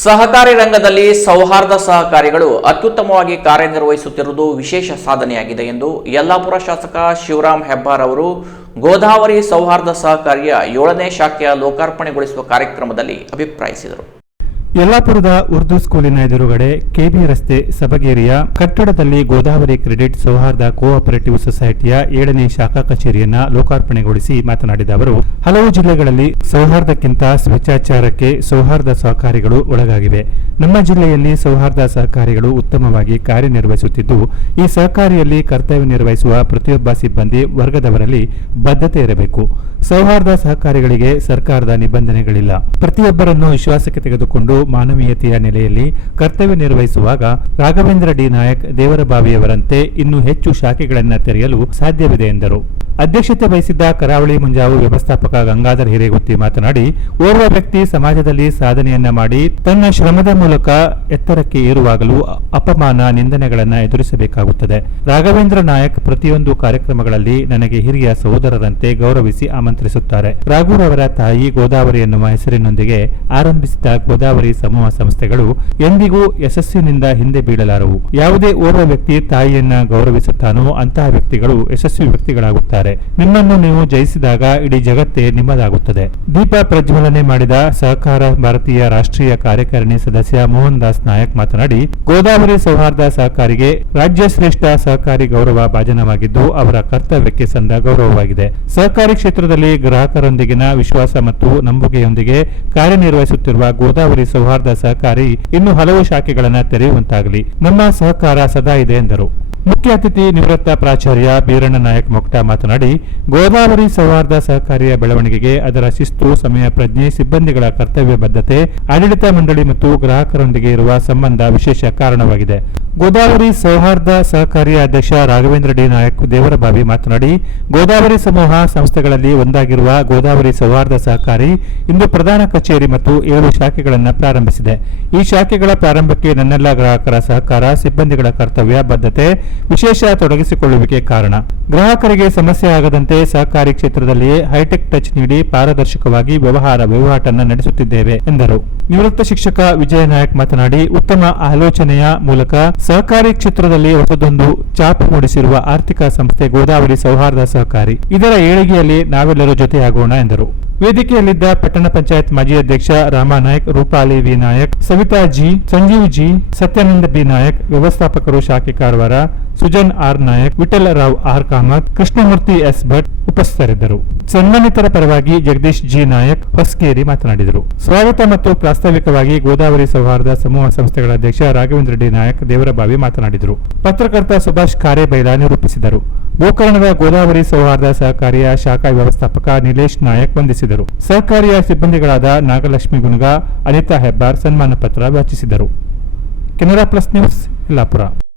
ಸಹಕಾರಿ ರಂಗದಲ್ಲಿ ಸೌಹಾರ್ದ ಸಹಕಾರಿಗಳು ಅತ್ಯುತ್ತಮವಾಗಿ ಕಾರ್ಯನಿರ್ವಹಿಸುತ್ತಿರುವುದು ವಿಶೇಷ ಸಾಧನೆಯಾಗಿದೆ ಎಂದು ಯಲ್ಲಾಪುರ ಶಾಸಕ ಶಿವರಾಮ್ ಹೆಬ್ಬಾರ್ ಅವರು ಗೋದಾವರಿ ಸೌಹಾರ್ದ ಸಹಕಾರಿಯ 7ನೇ ಶಾಖೆಯ ಲೋಕಾರ್ಪಣೆಗೊಳಿಸುವ ಕಾರ್ಯಕ್ರಮದಲ್ಲಿ ಅಭಿಪ್ರಾಯಿಸಿದರು. ಯಲ್ಲಾಪುರದ ಉರ್ದು ಸ್ಕೂಲಿನ ಎದುರುಗಡೆ ಕೆಬಿ ರಸ್ತೆ ಸಬಗೇರಿಯ ಕಟ್ಟಡದಲ್ಲಿ ಗೋದಾವರಿ ಕ್ರೆಡಿಟ್ ಸೌಹಾರ್ದ ಕೋಆಪರೇಟಿವ್ ಸೊಸೈಟಿಯ 7ನೇ ಶಾಖಾ ಕಚೇರಿಯನ್ನ ಲೋಕಾರ್ಪಣೆಗೊಳಿಸಿ ಮಾತನಾಡಿದ ಅವರು, ಹಲವು ಜಿಲ್ಲೆಗಳಲ್ಲಿ ಸೌಹಾರ್ದಕ್ಕಿಂತ ಸ್ವೇಚ್ಛಾಚಾರಕ್ಕೆ ಸೌಹಾರ್ದ ಸಹಕಾರಿಗಳು ಒಳಗಾಗಿವೆ. ನಮ್ಮ ಜಿಲ್ಲೆಯಲ್ಲಿ ಸೌಹಾರ್ದ ಸಹಕಾರಿಗಳು ಉತ್ತಮವಾಗಿ ಕಾರ್ಯನಿರ್ವಹಿಸುತ್ತಿದ್ದು, ಈ ಸಹಕಾರಿಯಲ್ಲಿ ಕರ್ತವ್ಯ ನಿರ್ವಹಿಸುವ ಪ್ರತಿಯೊಬ್ಬ ಸಿಬ್ಬಂದಿ ವರ್ಗದವರಲ್ಲಿ ಬದ್ಧತೆ ಇರಬೇಕು. ಸೌಹಾರ್ದ ಸಹಕಾರಿಗಳಿಗೆ ಸರ್ಕಾರದ ನಿಬಂಧನೆಗಳಿಲ್ಲ. ಪ್ರತಿಯೊಬ್ಬರನ್ನು ವಿಶ್ವಾಸಕ್ಕೆ ತೆಗೆದುಕೊಂಡು ಮಾನವೀಯತೆಯ ನೆಲೆಯಲ್ಲಿ ಕರ್ತವ್ಯ ನಿರ್ವಹಿಸುವಾಗ ರಾಘವೇಂದ್ರ ಡಿ ನಾಯಕ್ ದೇವರಬಾವಿಯವರಂತೆ ಇನ್ನೂ ಹೆಚ್ಚು ಶಾಖೆಗಳನ್ನು ತೆರೆಯಲು ಸಾಧ್ಯವಿದೆ ಎಂದರು. ಅಧ್ಯಕ್ಷತೆ ವಹಿಸಿದ್ದ ಕರಾವಳಿ ಮುಂಜಾವು ವ್ಯವಸ್ಥಾಪಕ ಗಂಗಾಧರ್ ಹಿರೇಗುತ್ತಿ ಮಾತನಾಡಿ, ಓರ್ವ ವ್ಯಕ್ತಿ ಸಮಾಜದಲ್ಲಿ ಸಾಧನೆಯನ್ನ ಮಾಡಿ ತನ್ನ ಶ್ರಮದ ಮೂಲಕ ಎತ್ತರಕ್ಕೆ ಏರುವಾಗಲೂ ಅಪಮಾನ ನಿಂದನೆಗಳನ್ನು ಎದುರಿಸಬೇಕಾಗುತ್ತದೆ. ರಾಘವೇಂದ್ರ ನಾಯಕ್ ಪ್ರತಿಯೊಂದು ಕಾರ್ಯಕ್ರಮಗಳಲ್ಲಿ ನನಗೆ ಹಿರಿಯ ಸಹೋದರರಂತೆ ಗೌರವಿಸಿ ಆಮಂತ್ರಿಸುತ್ತಾರೆ. ರಾಘುರವರ ತಾಯಿ ಗೋದಾವರಿ ಎನ್ನುವ ಹೆಸರಿನೊಂದಿಗೆ ಆರಂಭಿಸಿದ ಗೋದಾವರಿ ಸಮೂಹ ಸಂಸ್ಥೆಗಳು ಎಂದಿಗೂ ಯಶಸ್ಸಿನಿಂದ ಹಿಂದೆ ಬೀಳಲಾರವು. ಯಾವುದೇ ಓರ್ವ ವ್ಯಕ್ತಿ ತಾಯಿಯನ್ನ ಗೌರವಿಸುತ್ತಾನೋ ಅಂತಹ ವ್ಯಕ್ತಿಗಳು ಯಶಸ್ವಿ ವ್ಯಕ್ತಿಗಳಾಗುತ್ತಾರೆ. ನಿಮ್ಮನ್ನು ನೀವು ಜಯಿಸಿದಾಗ ಇಡೀ ಜಗತ್ತೇ ನಿಮ್ಮದಾಗುತ್ತದೆ. ದೀಪ ಪ್ರಜ್ವಲನೆ ಮಾಡಿದ ಸಹಕಾರ ಭಾರತೀಯ ರಾಷ್ಟ್ರೀಯ ಕಾರ್ಯಕಾರಿಣಿ ಸದಸ್ಯ ಮೋಹನ್ ದಾಸ್ ನಾಯಕ್ ಮಾತನಾಡಿ, ಗೋದಾವರಿ ಸೌಹಾರ್ದ ಸಹಕಾರಿಗೆ ರಾಜ್ಯ ಶ್ರೇಷ್ಠ ಸಹಕಾರಿ ಗೌರವ ಭಾಜನವಾಗಿದ್ದು ಅವರ ಕರ್ತವ್ಯಕ್ಕೆ ಸಂದ ಗೌರವವಾಗಿದೆ. ಸಹಕಾರಿ ಕ್ಷೇತ್ರದಲ್ಲಿ ಗ್ರಾಹಕರೊಂದಿಗಿನ ವಿಶ್ವಾಸ ಮತ್ತು ನಂಬಿಕೆಯೊಂದಿಗೆ ಕಾರ್ಯನಿರ್ವಹಿಸುತ್ತಿರುವ ಗೋದಾವರಿ ಸೌಹಾರ್ದ ಸಹಕಾರಿ ಇನ್ನು ಹಲವು ಶಾಖೆಗಳನ್ನು ತೆರೆಯುವಂತಾಗಲಿ. ನಮ್ಮ ಸಹಕಾರ ಸದಾ ಇದೆ ಎಂದರು. ಮುಖ್ಯ ಅತಿಥಿ ನಿವೃತ್ತ ಪ್ರಾಚಾರ್ಯ ಬೀರಣ್ಣ ನಾಯಕ್ ಮೊಕ್ಟಾ ಮಾತನಾಡಿ, ಗೋದಾವರಿ ಸೌಹಾರ್ದ ಸಹಕಾರಿಯ ಬೆಳವಣಿಗೆಗೆ ಅದರ ಶಿಸ್ತು, ಸಮಯ ಪ್ರಜ್ಞೆ, ಸಿಬ್ಬಂದಿಗಳ ಕರ್ತವ್ಯ ಬದ್ಧತೆ, ಆಡಳಿತ ಮಂಡಳಿ ಮತ್ತು ಗ್ರಾಹಕರೊಂದಿಗೆ ಇರುವ ಸಂಬಂಧ ವಿಶೇಷ ಕಾರಣವಾಗಿದೆ. ಗೋದಾವರಿ ಸೌಹಾರ್ದ ಸಹಕಾರಿಯ ಅಧ್ಯಕ್ಷ ರಾಘವೇಂದ್ರ ಡಿ ನಾಯಕ್ ದೇವರಬಾವಿ ಮಾತನಾಡಿ, ಗೋದಾವರಿ ಸಮೂಹ ಸಂಸ್ಥೆಗಳಲ್ಲಿ ಒಂದಾಗಿರುವ ಗೋದಾವರಿ ಸೌಹಾರ್ದ ಸಹಕಾರಿ ಇಂದು ಪ್ರಧಾನ ಕಚೇರಿ ಮತ್ತು 7 ಶಾಖೆಗಳನ್ನು ಪ್ರಾರಂಭಿಸಿದೆ. ಈ ಶಾಖೆಗಳ ಪ್ರಾರಂಭಕ್ಕೆ ನನ್ನೆಲ್ಲ ಗ್ರಾಹಕರ ಸಹಕಾರ, ಸಿಬ್ಬಂದಿಗಳ ಕರ್ತವ್ಯ ಬದ್ಧತೆ, ವಿಶೇಷ ತೊಡಗಿಸಿಕೊಳ್ಳುವಿಕೆ ಕಾರಣ. ಗ್ರಾಹಕರಿಗೆ ಸಮಸ್ಯೆ ಆಗದಂತೆ ಸಹಕಾರಿ ಕ್ಷೇತ್ರದಲ್ಲಿಯೇ ಹೈಟೆಕ್ ಟಚ್ ನೀಡಿ ಪಾರದರ್ಶಕವಾಗಿ ವಹಿವಾಟನ್ನು ನಡೆಸುತ್ತಿದ್ದೇವೆ ಎಂದರು. ನಿವೃತ್ತ ಶಿಕ್ಷಕ ವಿಜಯ ನಾಯಕ್ ಮಾತನಾಡಿ, ಉತ್ತಮ ಆಲೋಚನೆಯ ಮೂಲಕ ಸಹಕಾರಿ ಕ್ಷೇತ್ರದಲ್ಲಿ ಹೊಸದೊಂದು ಛಾಪು ಮೂಡಿಸಿರುವ ಆರ್ಥಿಕ ಸಂಸ್ಥೆ ಗೋದಾವರಿ ಸೌಹಾರ್ದ ಸಹಕಾರಿ. ಇದರ ಏಳಿಗೆಯಲ್ಲಿ ನಾವೆಲ್ಲರೂ ಜೊತೆಯಾಗೋಣ ಎಂದರು. ವೇದಿಕೆಯಲ್ಲಿದ್ದ ಪಟ್ಟಣ ಪಂಚಾಯತ್ ಮಾಜಿ ಅಧ್ಯಕ್ಷ Ramanayak, Rupali V Nayak, Savita G, Sanjeev G, Satyananda B Nayak, ವ್ಯವಸ್ಥಾಪಕರು ಶಾಖೆ Karwar Sujan R Nayak, Vithal Rao R Kamath, Krishnamurthy S Bhat ಉಪಸ್ಥಿತರಿದ್ದರು. ಸನ್ಮಾನಿತರ ಪರವಾಗಿ ಜಗದೀಶ್ ಜಿ ನಾಯಕ್ ಹೊಸಕೇರಿ ಮಾತನಾಡಿದರು. ಸ್ವಾಗತ ಮತ್ತು ಪ್ರಾಸ್ತಾವಿಕವಾಗಿ ಗೋದಾವರಿ ಸೌಹಾರ್ದ ಸಮೂಹ ಸಂಸ್ಥೆಗಳ ಅಧ್ಯಕ್ಷ ರಾಘವೇಂದ್ರ ಡಿ ನಾಯಕ್ ದೇವರಬಾವಿ ಮಾತನಾಡಿದರು. ಪತ್ರಕರ್ತ ಸುಭಾಷ್ ಕಾರೇಬೈಲ ನಿರೂಪಿಸಿದರು. ಗೋಕರ್ಣದ ಗೋದಾವರಿ ಸೌಹಾರ್ದ ಸಹಕಾರಿಯ ಶಾಖಾ ವ್ಯವಸ್ಥಾಪಕ ನಿಲೇಶ್ ನಾಯಕ್ ವಂದಿಸಿದರು. ಸಹಕಾರಿಯ ಸಿಬ್ಬಂದಿಗಳಾದ ನಾಗಲಕ್ಷ್ಮಿ ಗುನುಗಾ, ಅನಿತಾ ಹೆಬ್ಬಾರ್ ಸನ್ಮಾನ ಪತ್ರ ವಾಚಿಸಿದರು. Canara plus news, Yellapur.